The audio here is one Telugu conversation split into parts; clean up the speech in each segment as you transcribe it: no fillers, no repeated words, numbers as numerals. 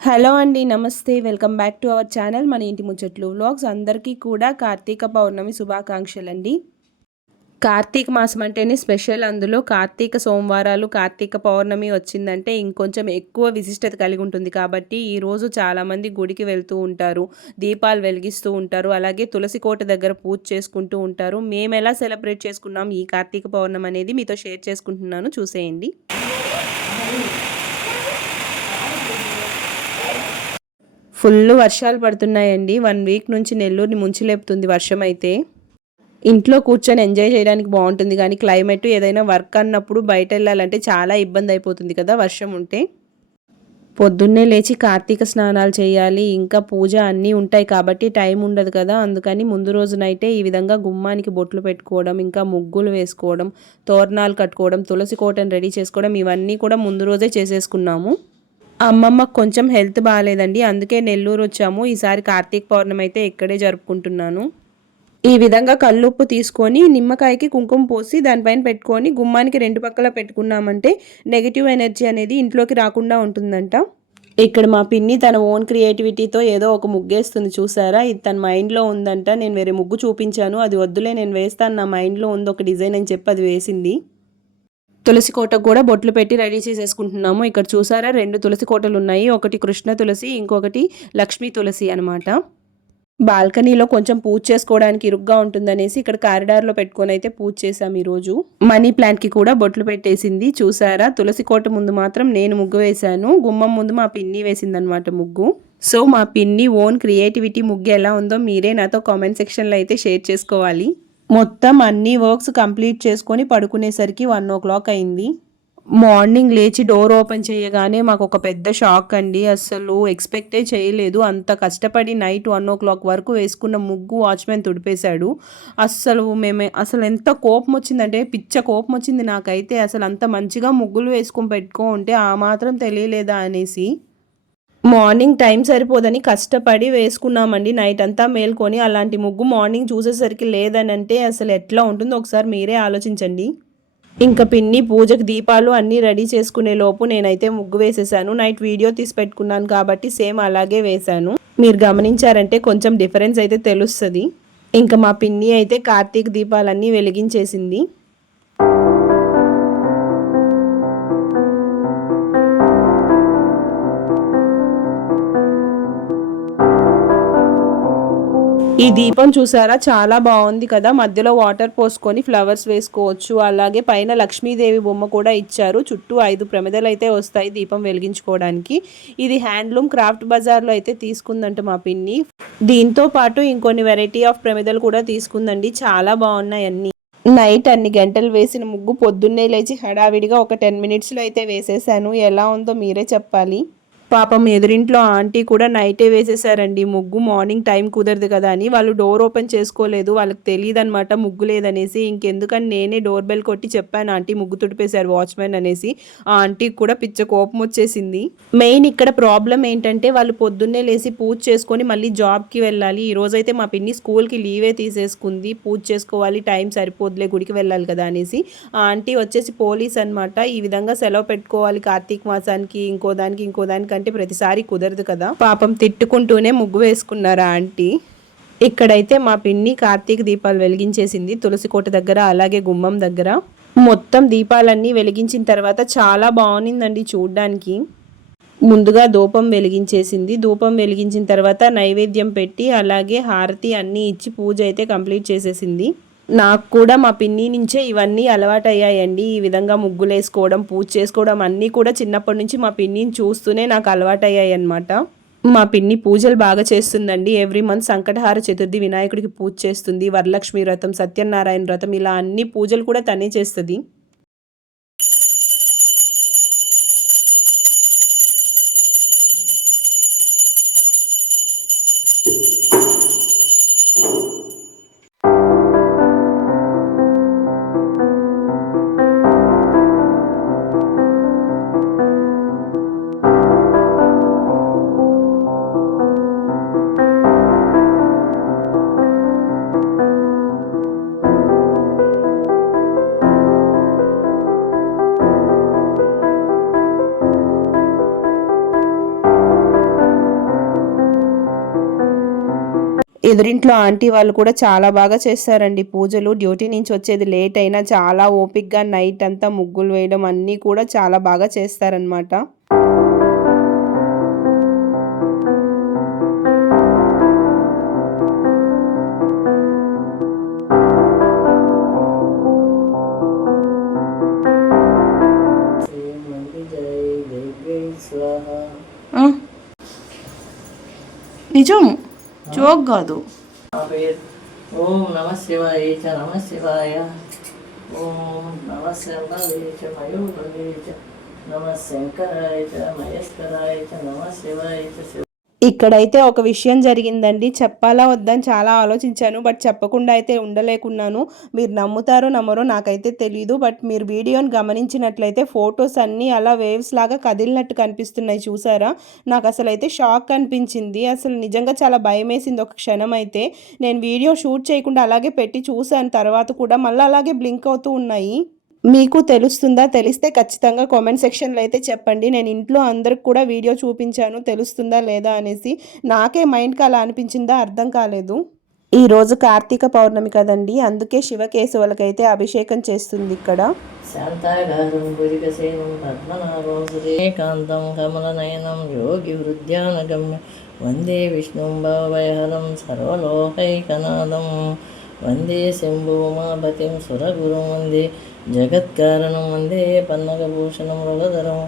హలో అండి. నమస్తే. Welcome back to our channel మన ఇంటి ముచ్చట్లు వ్లాగ్స్. అందరికీ కూడా కార్తీక పౌర్ణమి శుభాకాంక్షలండి. కార్తీక మాసం అంటేనే స్పెషల్. అందులో కార్తీక సోమవారాలు, కార్తీక పౌర్ణమి వచ్చిందంటే ఇంకొంచెం ఎక్కువ విశిష్టత కలిగి ఉంటుంది. కాబట్టి ఈరోజు చాలామంది గుడికి వెళ్తూ ఉంటారు, దీపాలు వెలిగిస్తూ ఉంటారు, అలాగే తులసి కోట దగ్గర పూజ చేసుకుంటూ ఉంటారు. మేము ఎలా సెలబ్రేట్ చేసుకున్నాం ఈ కార్తీక పౌర్ణమి అనేది మీతో షేర్ చేసుకుంటున్నాను, చూసేయండి. ఫుల్ వర్షాలు పడుతున్నాయండి. 1 వీక్ నుంచి నెల్లూరుని ముంచిలేపుతుంది వర్షం అయితే. ఇంట్లో కూర్చొని ఎంజాయ్ చేయడానికి బాగుంటుంది, కానీ క్లైమేట్ ఏదైనా వర్క్ అన్నప్పుడు బయట వెళ్ళాలంటే చాలా ఇబ్బంది అయిపోతుంది కదా వర్షం ఉంటే. పొద్దున్నే లేచి కార్తీక స్నానాలు చేయాలి, ఇంకా పూజ అన్నీ ఉంటాయి కాబట్టి టైం ఉండదు కదా. అందుకని ముందు రోజు నైటే ఈ విధంగా గుమ్మానికి బొట్లు పెట్టుకోవడం, ఇంకా ముగ్గులు వేసుకోవడం, తోరణాలు కట్టుకోవడం, తులసి కోటను రెడీ చేసుకోవడం, ఇవన్నీ కూడా ముందు రోజే చేసేసుకున్నాము. అమ్మమ్మకు కొంచెం హెల్త్ బాగాలేదండి, అందుకే నెల్లూరు వచ్చాము. ఈసారి కార్తీక పౌర్ణమి అయితే ఇక్కడే జరుపుకుంటున్నాను. ఈ విధంగా కల్లుప్పు తీసుకొని నిమ్మకాయకి కుంకుమ పోసి దానిపైన పెట్టుకొని గుమ్మానికి 2 పక్కల పెట్టుకున్నామంటే నెగిటివ్ ఎనర్జీ అనేది ఇంట్లోకి రాకుండా ఉంటుందంట. ఇక్కడ మా పిన్ని తన ఓన్ క్రియేటివిటీతో ఏదో ఒక ముగ్గేస్తుంది, చూసారా? ఇది తన మైండ్లో ఉందంట. నేను వేరే ముగ్గు చూపించాను, అది వద్దులే నేను వేస్తాను, నా మైండ్లో ఉంది ఒక డిజైన్ అని చెప్పి అది వేసింది. తులసి కోటకు కూడా బొట్లు పెట్టి రెడీ చేసేసుకుంటున్నాము. ఇక్కడ చూసారా 2 తులసి కోటలు ఉన్నాయి, ఒకటి కృష్ణ తులసి, ఇంకొకటి లక్ష్మీ తులసి అనమాట. బాల్కనీలో కొంచెం పూజ చేసుకోవడానికి ఇరుగ్గా ఉంటుందనేసి ఇక్కడ కారిడార్లో పెట్టుకొని అయితే పూజ చేసాం ఈరోజు. మనీ ప్లాంట్కి కూడా బొట్లు పెట్టేసింది, చూసారా? తులసి కోట ముందు మాత్రం నేను ముగ్గు వేశాను, గుమ్మం ముందు మా పిన్ని వేసిందనమాట ముగ్గు. సో మా పిన్ని ఓన్ క్రియేటివిటీ ముగ్గు ఎలా ఉందో మీరే నాతో కామెంట్ సెక్షన్లో అయితే షేర్ చేసుకోవాలి. మొత్తం అన్ని వర్క్స్ కంప్లీట్ చేసుకొని పడుకునేసరికి 1 o'clock అయింది. మార్నింగ్ లేచి డోర్ ఓపెన్ చేయగానే మాకు ఒక పెద్ద షాక్ అండి. అస్సలు ఎక్స్పెక్టే చేయలేదు. అంత కష్టపడి నైట్ 1 o'clock వరకు వేసుకున్న ముగ్గు వాచ్మెన్ తుడిపేశాడు. అసలు ఎంత కోపం వచ్చిందంటే పిచ్చ కోపం వచ్చింది నాకైతే. అసలు అంత మంచిగా ముగ్గులు వేసుకొని పెట్టుకో ఉంటే ఆ మాత్రం తెలియలేదా అనేసి. మార్నింగ్ టైం సరిపోదని కష్టపడి వేసుకున్నామండి, నైట్ అంతా మేల్కొని. అలాంటి ముగ్గు మార్నింగ్ చూసేసరికి లేదని అంటే అసలు ఎట్లా ఉంటుందో ఒకసారి మీరే ఆలోచించండి. ఇంకా పిన్ని పూజకు దీపాలు అన్నీ రెడీ చేసుకునే లోపు నేనైతే ముగ్గు వేసేసాను. నైట్ వీడియో తీసి పెట్టుకున్నాను కాబట్టి సేమ్ అలాగే వేశాను. మీరు గమనించారంటే కొంచెం డిఫరెన్స్ అయితే తెలుస్తుంది. ఇంకా మా పిన్ని అయితే కార్తీక దీపాలన్నీ వెలిగించేసింది. ఈ దీపం చూసారా, చాలా బాగుంది కదా. మధ్యలో వాటర్ పోసుకొని ఫ్లవర్స్ వేసుకోవచ్చు. అలాగే పైన లక్ష్మీదేవి బొమ్మ కూడా ఇచ్చారు. చుట్టూ 5 ప్రమిదలు అయితే వస్తాయి దీపం వెలిగించుకోవడానికి. ఇది హ్యాండ్లూమ్ క్రాఫ్ట్ బజార్లో అయితే తీసుకుందంట మా పిన్ని. దీంతో పాటు ఇంకొన్ని వెరైటీ ఆఫ్ ప్రమిదలు కూడా తీసుకుందండి, చాలా బాగున్నాయి అన్నీ. నైట్ అన్ని గంటలు వేసిన ముగ్గు పొద్దున్నే లేచి హడావిడిగా ఒక 10 minutesలో అయితే వేసేసాను. ఎలా ఉందో మీరే చెప్పాలి. పాపం ఎదురింట్లో ఆంటీ కూడా నైటే వేసేసారండి ముగ్గు. మార్నింగ్ టైం కుదరదు కదా అని వాళ్ళు డోర్ ఓపెన్ చేసుకోలేదు, వాళ్ళకి తెలియదు అనమాట ముగ్గు లేదనేసి. ఇంకెందుకని నేనే డోర్ బెల్ కొట్టి చెప్పాను, ఆంటీ ముగ్గు తుడిపేశారు వాచ్మెన్ అనేసి. ఆ ఆంటీకి కూడా పిచ్చ కోపం వచ్చేసింది. మెయిన్ ఇక్కడ ప్రాబ్లం ఏంటంటే వాళ్ళు పొద్దున్నే లేసి పూజ చేసుకొని మళ్ళీ జాబ్కి వెళ్ళాలి. ఈరోజైతే మా పిన్ని స్కూల్కి లీవే తీసేసుకుంది. పూజ చేసుకోవాలి, టైం సరిపోదులే గుడికి వెళ్ళాలి కదా అనేసి. ఆ ఆంటీ వచ్చేసి పోలీస్ అనమాట. ఈ విధంగా సెలవు పెట్టుకోవాలి కార్తీక మాసానికి, ఇంకో దానికి అంటే ప్రతిసారి కుదరదు కదా. పాపం తిట్టుకుంటూనే ముగ్గు వేసుకున్నారు ఆంటీ. ఇక్కడైతే మా పిన్ని కార్తీక దీపాలు వెలిగించేసింది తులసి కోట దగ్గర, అలాగే గుమ్మం దగ్గర. మొత్తం దీపాలన్నీ వెలిగించిన తర్వాత చాలా బాగుందండి చూడ్డానికి. ముందుగా ధూపం వెలిగించేసింది. ధూపం వెలిగించిన తర్వాత నైవేద్యం పెట్టి అలాగే హారతి అన్నీ ఇచ్చి పూజ అయితే కంప్లీట్ చేసేసింది. నాకు కూడా మా పిన్ని నుంచే ఇవన్నీ అలవాటయ్యాయండి. ఈ విధంగా ముగ్గులు వేసుకోవడం, పూజ చేసుకోవడం అన్నీ కూడా చిన్నప్పటి నుంచి మా పిన్నిని చూస్తూనే నాకు అలవాటయ్యాయి అన్నమాట. మా పిన్ని పూజలు బాగా చేస్తుందండి. ఎవ్రీ మంత్ సంకటహార చతుర్థి వినాయకుడికి పూజ చేస్తుంది, వరలక్ష్మి వ్రతం, సత్యనారాయణ వ్రతం, ఇలా అన్ని పూజలు కూడా తనే చేస్తుంది. ఎదురింట్లో ఆంటీ వాళ్ళు కూడా చాలా బాగా చేస్తారండి పూజలు. డ్యూటీ నుంచి వచ్చేది లేట్ అయినా చాలా ఓపిక్గా నైట్ అంతా ముగ్గులు వేయడం అన్నీ కూడా చాలా బాగా చేస్తారనమాట. నిజం జోక్ కాదు. ఓం నమ శివాయ చ నమ శివాయ ఓం నమ శంభవే చ మయోభవే చ నమ శంకరాయ చ మహేశ్వరాయ చ నమ శివాయ చ. ఇక్కడైతే ఒక విషయం జరిగిందండి. చెప్పాలా వద్దని చాలా ఆలోచించాను, బట్ చెప్పకుండా అయితే ఉండలేకున్నాను. మీరు నమ్ముతారో నమ్మరో నాకైతే తెలీదు, బట్ మీరు వీడియోని గమనించినట్లయితే ఫొటోస్ అన్నీ అలా వేవ్స్ లాగా కదిలినట్టు కనిపిస్తున్నాయి చూసారా. నాకు అసలు అయితే షాక్ అనిపించింది. అసలు నిజంగా చాలా భయం వేసింది ఒక క్షణం అయితే. నేను వీడియో షూట్ చేయకుండా అలాగే పెట్టి చూశాను, తర్వాత కూడా మళ్ళీ అలాగే బ్లింక్ అవుతూ ఉన్నాయి. మీకు తెలుస్తుందా? తెలిస్తే ఖచ్చితంగా కామెంట్ సెక్షన్లో అయితే చెప్పండి. నేను ఇంట్లో అందరికి కూడా వీడియో చూపించాను, తెలుస్తుందా లేదా అనేసి. నాకే మైండ్కి అలా అనిపించిందా అర్థం కాలేదు. ఈరోజు కార్తీక పౌర్ణమి కదండి, అందుకే శివకేశవులకైతే అభిషేకం చేస్తుంది ఇక్కడ. శాంతాగారం భుజగసేనం పద్మనాభం సూర్యకాంతం కమలనయనం యోగి హృద్యానగమ్య వందే విష్ణుం భవభయహరం సర్వలోకైకనాథం వందే శంభుమాపతిం సురగురుం వందే జగత్కారణం వందే పన్నగభూషణం మృగధరం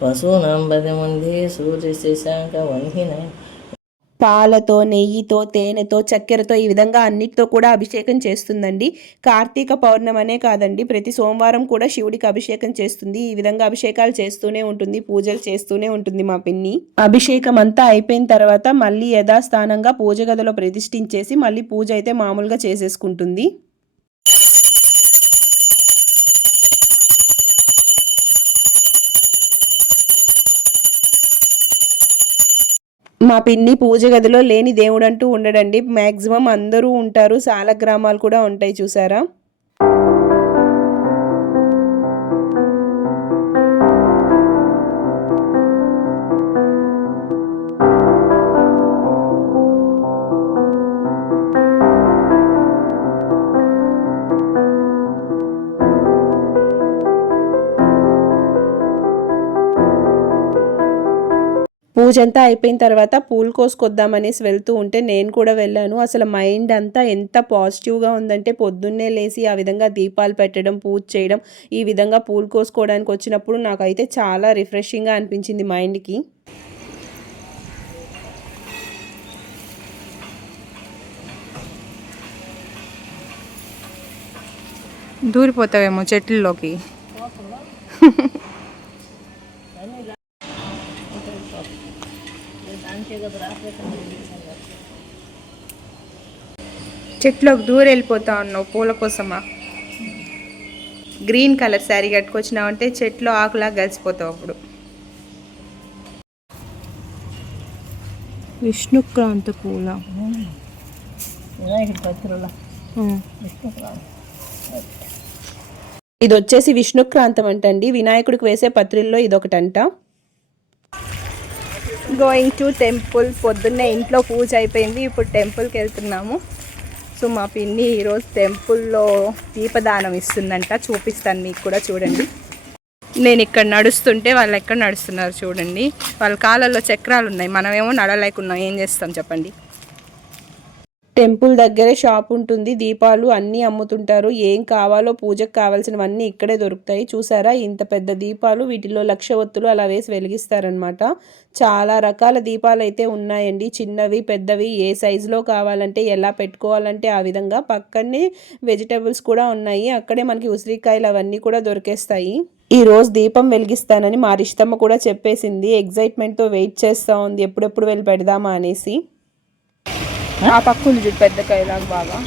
పశూనాం పదం వందే సూర్యశశాంక వన్హినయం. పాలతో, నెయ్యితో, తేనెతో, చక్కెరతో ఈ విధంగా అన్నిటితో కూడా అభిషేకం చేస్తుందండి. కార్తీక పౌర్ణమనే కాదండి, ప్రతి సోమవారం కూడా శివుడికి అభిషేకం చేస్తుంది. ఈ విధంగా అభిషేకాలు చేస్తూనే ఉంటుంది, పూజలు చేస్తూనే ఉంటుంది మా పిన్ని. అభిషేకం అంతా అయిపోయిన తర్వాత మళ్ళీ యథాస్థానంగా పూజ గదిలో ప్రతిష్ఠించేసి మళ్ళీ పూజ అయితే మామూలుగా చేసేసుకుంటుంది. మా పిన్ని పూజ గదిలో లేని దేవుడు అంటూ ఉండడండి. మ్యాక్సిమం అందరూ ఉంటారు, సాలగ్రామాలు కూడా ఉంటాయి చూసారా. పూజ అంతా అయిపోయిన తర్వాత పూలు కోసుకొద్దామనేసి వెళ్తూ ఉంటే నేను కూడా వెళ్ళాను. అసలు మైండ్ అంతా ఎంత పాజిటివ్గా ఉందంటే పొద్దున్నే లేచి ఆ విధంగా దీపాలు పెట్టడం, పూజ చేయడం, ఈ విధంగా పూలు కోసుకోవడానికి వచ్చినప్పుడు నాకైతే చాలా రిఫ్రెషింగ్గా అనిపించింది మైండ్కి. దూరిపోతావేమో చెట్లలోకి. చెట్లోకి దూరం వెళ్ళిపోతా ఉన్నావు పూల కోసమా? గ్రీన్ కలర్ శారీ కట్టుకొచ్చినావు అంటే చెట్లో ఆకులా కలిసిపోతావు అప్పుడు. విష్ణుక్రాంత పూల, ఇది వచ్చేసి విష్ణుక్రాంతం అంటండి, వినాయకుడికి వేసే పత్రిల్లో ఇదొకటంట. Going to temple. పొద్దున్నే ఇంట్లో పూజ అయిపోయింది, ఇప్పుడు టెంపుల్కి వెళ్తున్నాము. సో మా పిన్ని ఈరోజు టెంపుల్లో దీపదానం ఇస్తుందంట, చూపిస్తాను మీకు కూడా చూడండి. నేను ఇక్కడ నడుస్తుంటే వాళ్ళు ఎక్కడ నడుస్తున్నారు చూడండి. వాళ్ళ కాళ్ళల్లో చక్రాలు ఉన్నాయి, మనమేమో నడలేకున్నాం, ఏం చేస్తాం చెప్పండి. టెంపుల్ దగ్గరే షాప్ ఉంటుంది, దీపాలు అన్నీ అమ్ముతుంటారు. ఏం కావాలో పూజకు కావాల్సినవన్నీ ఇక్కడే దొరుకుతాయి. చూసారా ఇంత పెద్ద దీపాలు, వీటిలో 1,00,000 ఒత్తులు అలా వేసి వెలిగిస్తారనమాట. చాలా రకాల దీపాలు అయితే ఉన్నాయండి, చిన్నవి పెద్దవి, ఏ సైజులో కావాలంటే ఎలా పెట్టుకోవాలంటే ఆ విధంగా. పక్కనే వెజిటేబుల్స్ కూడా ఉన్నాయి, అక్కడే మనకి ఉసిరికాయలు అవన్నీ కూడా దొరికేస్తాయి. ఈ రోజు దీపం వెలిగిస్తానని మా రిష్టమ్మ కూడా చెప్పేసింది. ఎగ్జైట్మెంట్తో వెయిట్ చేస్తూ ఉంది ఎప్పుడెప్పుడు వెళ్ళి పెడదామా అనేసి. ఆ పక్కులు చూడు పెద్ద కాయలాగా బాగా.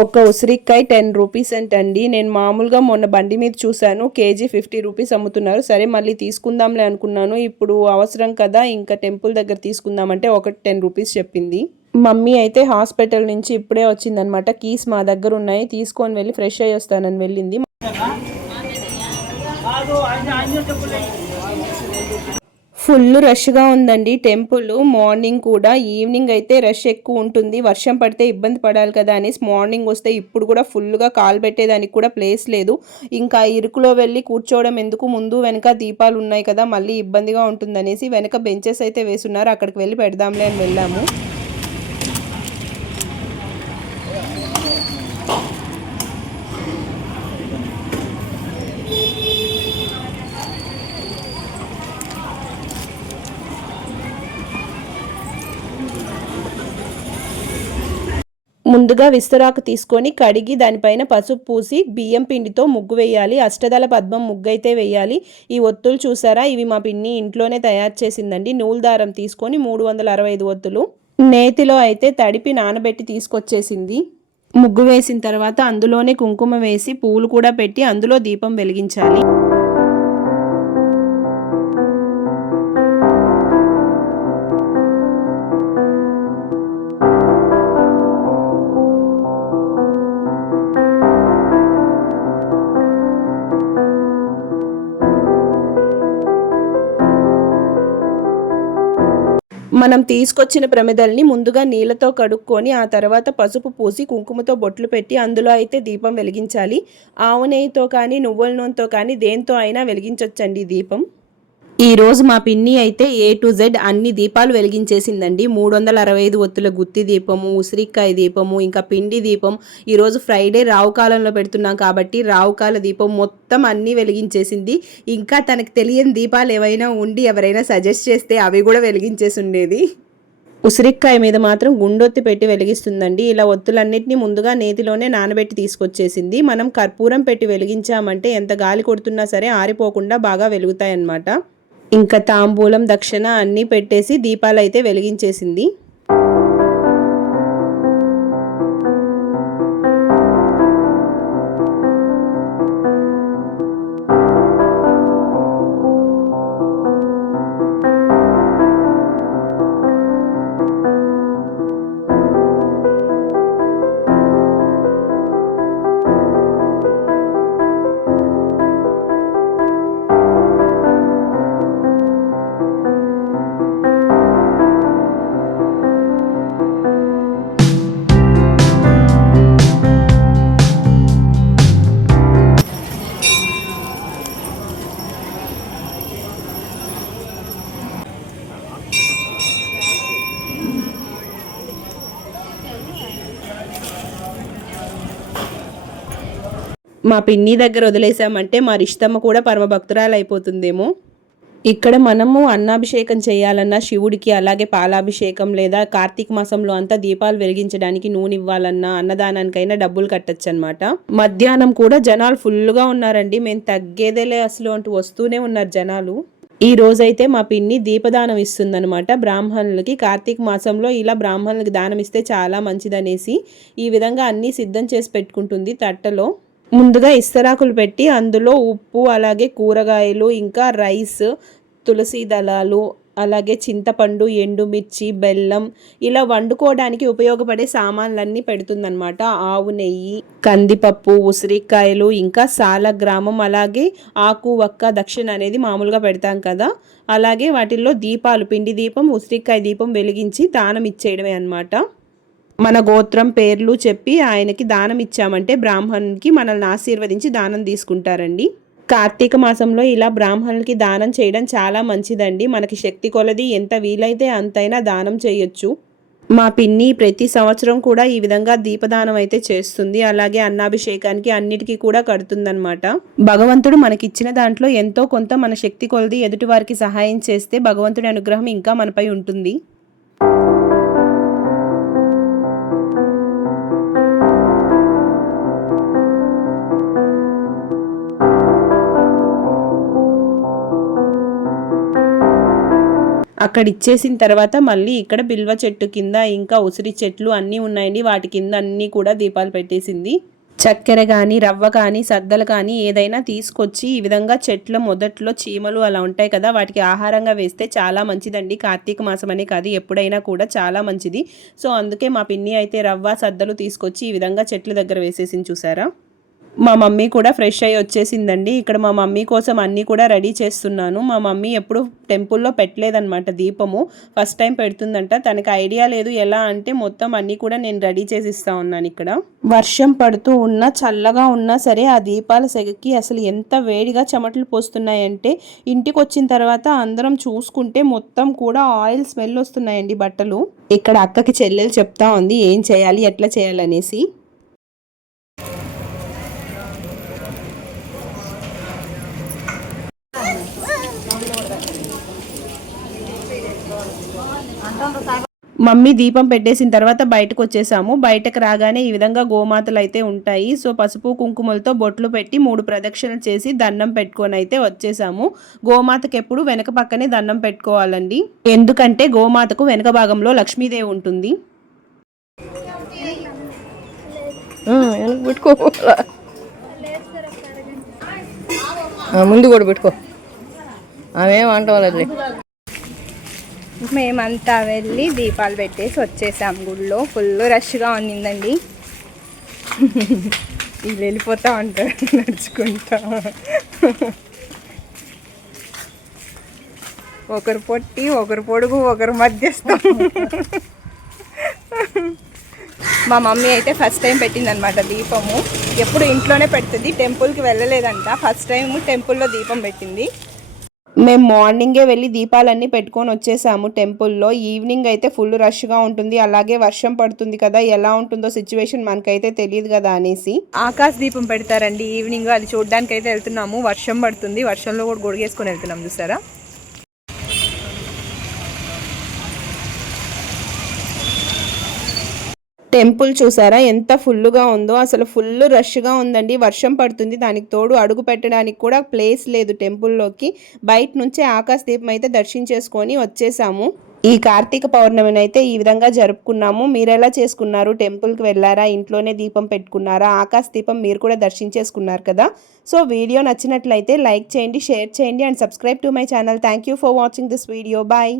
ఒక ఉసిరికాయ 10 రూపీస్ అంటండి. నేను మామూలుగా మొన్న బండి మీద చూశాను, కేజీ 50 రూపీస్ అమ్ముతున్నారు. సరే మళ్ళీ తీసుకుందాంలే అనుకున్నాను, ఇప్పుడు అవసరం కదా ఇంకా టెంపుల్ దగ్గర తీసుకుందామంటే ఒకటి 10 రూపీస్ చెప్పింది. మమ్మీ అయితే హాస్పిటల్ నుంచి ఇప్పుడే వచ్చిందనమాట. కీస్ మా దగ్గర ఉన్నాయి, తీసుకొని వెళ్ళి ఫ్రెష్ అయ్యి వస్తానని వెళ్ళింది. ఫుల్ రష్గా ఉందండి టెంపుల్. మార్నింగ్ కూడా, ఈవినింగ్ అయితే రష్ ఎక్కువ ఉంటుంది. వర్షం పడితే ఇబ్బంది పడాలి కదా అనేసి మార్నింగ్ వస్తే ఇప్పుడు కూడా ఫుల్గా కాలు పెట్టేదానికి కూడా ప్లేస్ లేదు. ఇంకా ఇరుకులో వెళ్ళి కూర్చోవడం ఎందుకు, ముందు వెనక దీపాలు ఉన్నాయి కదా మళ్ళీ ఇబ్బందిగా ఉంటుందనేసి వెనక బెంచెస్ అయితే వేసున్నారు, అక్కడికి వెళ్ళి పెడదాంలే అని వెళ్ళాము. ముందుగా విస్తరాకు తీసుకొని కడిగి దానిపైన పసుపు పూసి బియ్యం పిండితో ముగ్గు వేయాలి. అష్టదళ పద్మం ముగ్గు అయితే వేయాలి. ఈ ఒత్తులు చూసారా, ఇవి మా పిన్ని ఇంట్లోనే తయారు చేసిందండి. నూలు దారం తీసుకొని 365 ఒత్తులు నేతిలో అయితే తడిపి నానబెట్టి తీసుకొచ్చేసింది. ముగ్గు వేసిన తర్వాత అందులోనే కుంకుమ వేసి పూలు కూడా పెట్టి అందులో దీపం వెలిగించాలి. మనం తీసుకొచ్చిన ప్రమిదల్ని ముందుగా నీళ్ళతో కడుక్కొని ఆ తర్వాత పసుపు పూసి కుంకుమతో బొట్లు పెట్టి అందులో అయితే దీపం వెలిగించాలి. ఆవు నెయ్యితో కానీ నువ్వుల నూనెతో కానీ దేంతో అయినా వెలిగించవచ్చండి దీపం. ఈరోజు మా పిన్ని అయితే A to Z అన్ని దీపాలు వెలిగించేసిందండి. 365 ఒత్తుల గుత్తి దీపము, ఉసిరికాయ దీపము, ఇంకా పిండి దీపం. ఈరోజు ఫ్రైడే రావుకాలంలో పెడుతున్నాం కాబట్టి రావుకాల దీపం మొత్తం అన్నీ వెలిగించేసింది. ఇంకా తనకు తెలియని దీపాలు ఏవైనా ఉండి ఎవరైనా సజెస్ట్ చేస్తే అవి కూడా వెలిగించేసి ఉండేది. ఉసిరికాయ మీద మాత్రం గుండొత్తి పెట్టి వెలిగిస్తుందండి. ఇలా ఒత్తులన్నిటిని ముందుగా నేతిలోనే నానబెట్టి తీసుకొచ్చేసింది. మనం కర్పూరం పెట్టి వెలిగించామంటే ఎంత గాలి కొడుతున్నా సరే ఆరిపోకుండా బాగా వెలుగుతాయన్నమాట. ఇంకా తాంబూలం దక్షిణ అన్నీ పెట్టేసి దీపాలు అయితే వెలిగించేసింది. మా పిన్ని దగ్గర వదిలేసామంటే మా రిష్టమ్మ కూడా పరమభక్తురాలు అయిపోతుందేమో. ఇక్కడ మనము అన్నాభిషేకం చేయాలన్నా శివుడికి, అలాగే పాలాభిషేకం లేదా కార్తీక మాసంలో అంతా దీపాలు వెలిగించడానికి నూనె ఇవ్వాలన్నా అన్నదానానికైనా డబ్బులు కట్టచ్చు అనమాట. మధ్యాహ్నం కూడా జనాలు ఫుల్గా ఉన్నారండి. మేము తగ్గేదేలే అసలు అంటూ వస్తూనే ఉన్నారు జనాలు. ఈ రోజైతే మా పిన్ని దీపదానం ఇస్తుందనమాట బ్రాహ్మణులకి. కార్తీక మాసంలో ఇలా బ్రాహ్మణులకి దానం ఇస్తే చాలా మంచిదనేసి ఈ విధంగా అన్నీ సిద్ధం చేసి పెట్టుకుంటుంది తట్టలో. ముందుగా ఇస్తరాకులు పెట్టి అందులో ఉప్పు, అలాగే కూరగాయలు, ఇంకా రైస్, తులసి దళాలు, అలాగే చింతపండు, ఎండుమిర్చి, బెల్లం ఇలా వండుకోవడానికి ఉపయోగపడే సామాన్లన్నీ పెడుతుందన్నమాట. ఆవు నెయ్యి, కందిపప్పు, ఉసిరికాయలు, ఇంకా సాలగ్రామం, అలాగే ఆకు వక్క దక్షిణ అనేది మామూలుగా పెడతాం కదా, అలాగే వాటిల్లో దీపాలు, పిండి దీపం, ఉసిరికాయ దీపం వెలిగించి దానం ఇచ్చేయడమే అన్నమాట. మన గోత్రం పేర్లు చెప్పి ఆయనకి దానం ఇచ్చామంటే బ్రాహ్మణునికి మనల్ని ఆశీర్వదించి దానం తీసుకుంటారండి. కార్తీక మాసంలో ఇలా బ్రాహ్మణులకి దానం చేయడం చాలా మంచిదండి. మనకి శక్తి కొలది ఎంత వీలైతే అంతైనా దానం చేయొచ్చు. మా పిన్ని ప్రతి సంవత్సరం కూడా ఈ విధంగా దీపదానం అయితే చేస్తుంది. అలాగే అన్నాభిషేకానికి అన్నిటికీ కూడా కడుతుందన్నమాట. భగవంతుడు మనకిచ్చిన దాంట్లో ఎంతో కొంత మన శక్తి కొలది ఎదుటి వారికి సహాయం చేస్తే భగవంతుడి అనుగ్రహం ఇంకా మనపై ఉంటుంది. అక్కడ ఇచ్చేసిన తర్వాత మళ్ళీ ఇక్కడ బిల్వ చెట్టు కింద ఇంకా ఉసిరి చెట్లు అన్నీ ఉన్నాయండి. వాటి కింద అన్నీ కూడా దీపాలు పెట్టేసింది. చక్కెర కానీ, రవ్వ కానీ, సద్దలు కానీ ఏదైనా తీసుకొచ్చి ఈ విధంగా చెట్ల మొదట్లో చీమలు అలా ఉంటాయి కదా, వాటికి ఆహారంగా వేస్తే చాలా మంచిదండి. కార్తీక మాసం అనే కాదు, ఎప్పుడైనా కూడా చాలా మంచిది. సో అందుకే మా పిన్ని అయితే రవ్వ, సద్దలు తీసుకొచ్చి ఈ విధంగా చెట్ల దగ్గర వేసేసింది చూసారా. మా మమ్మీ కూడా ఫ్రెష్ అయ్యి వచ్చేసిందండి. ఇక్కడ మా మమ్మీ కోసం అన్నీ కూడా రెడీ చేస్తున్నాను. మా మమ్మీ ఎప్పుడు టెంపుల్లో పెట్టలేదన్నమాట దీపము. ఫస్ట్ టైం పెడుతుందంట. తనకి ఐడియా లేదు ఎలా అంటే మొత్తం అన్నీ కూడా నేను రెడీ చేసి ఇస్తా ఉన్నాను ఇక్కడ. వర్షం పడుతూ ఉన్నా చల్లగా ఉన్నా సరే ఆ దీపాల సెగకి అసలు ఎంత వేడిగా చెమటలు పోస్తున్నాయంటే ఇంటికి వచ్చిన తర్వాత అందరం చూసుకుంటే మొత్తం కూడా ఆయిల్ స్మెల్ వస్తున్నాయండి బట్టలు. ఇక్కడ అక్కకి చెల్లెలు చెప్తా ఉంది ఏం చేయాలి ఎట్లా చేయాలనేసి. మమ్మీ దీపం పెట్టేసిన తర్వాత బయటకు వచ్చేసాము. బయటకు రాగానే ఈ విధంగా గోమాతలు అయితే ఉంటాయి. సో పసుపు కుంకుమలతో బొట్లు పెట్టి 3 ప్రదక్షిణలు చేసి దండం పెట్టుకొని అయితే వచ్చేసాము. గోమాతకు ఎప్పుడు వెనక పక్కనే దండం పెట్టుకోవాలండి. ఎందుకంటే గోమాతకు వెనక భాగంలో లక్ష్మీదేవి ఉంటుంది. ముందు కూడా పెట్టుకో, ఆమె ఏమంటవాళ్ళది. మేమంతా వెళ్ళి దీపాలు పెట్టేసి వచ్చేసాం. గుళ్ళో ఫుల్ రష్గా ఉన్నిందండి. వీళ్ళు వెళ్ళిపోతూ ఉంటారు నడుచుకుంటా. ఒకరు పొట్టి, ఒకరు పొడుగు, ఒకరు మధ్యస్థం. మా మమ్మీ అయితే ఫస్ట్ టైం పెట్టిందనమాట దీపము. ఎప్పుడు ఇంట్లోనే పెడుతుంది, టెంపుల్కి వెళ్ళలేదంట. ఫస్ట్ టైం టెంపుల్లో దీపం పెట్టింది. మేము మార్నింగే వెళ్ళి దీపాలన్నీ పెట్టుకొని వచ్చేసాము టెంపుల్లో. ఈవినింగ్ అయితే ఫుల్ రష్గా ఉంటుంది, అలాగే వర్షం పడుతుంది కదా, ఎలా ఉంటుందో సిచ్యువేషన్ మనకైతే తెలియదు కదా అనేసి ఆకాశ దీపం పెడతారండి ఈవినింగ్. అది చూడడానికి అయితే వెళ్తున్నాము. వర్షం పడుతుంది, వర్షంలో కూడా గొడుగేసుకొని వెళ్తున్నాం చూసారా. టెంపుల్ చూసారా ఎంత ఫుల్గా ఉందో. అసలు ఫుల్ రష్గా ఉందండి. వర్షం పడుతుంది, దానికి తోడు అడుగు పెట్టడానికి కూడా ప్లేస్ లేదు టెంపుల్లోకి. బయట నుంచే ఆకాశ దీపం అయితే దర్శించేసుకొని వచ్చేసాము. ఈ కార్తీక పౌర్ణమిని అయితే ఈ విధంగా జరుపుకున్నాము. మీరు ఎలా చేసుకున్నారు? టెంపుల్కి వెళ్ళారా, ఇంట్లోనే దీపం పెట్టుకున్నారా? ఆకాశ దీపం మీరు కూడా దర్శించేసుకున్నారు కదా. సో వీడియో నచ్చినట్లయితే లైక్ చేయండి, షేర్ చేయండి and subscribe to my channel. Thank you for watching this video. Bye.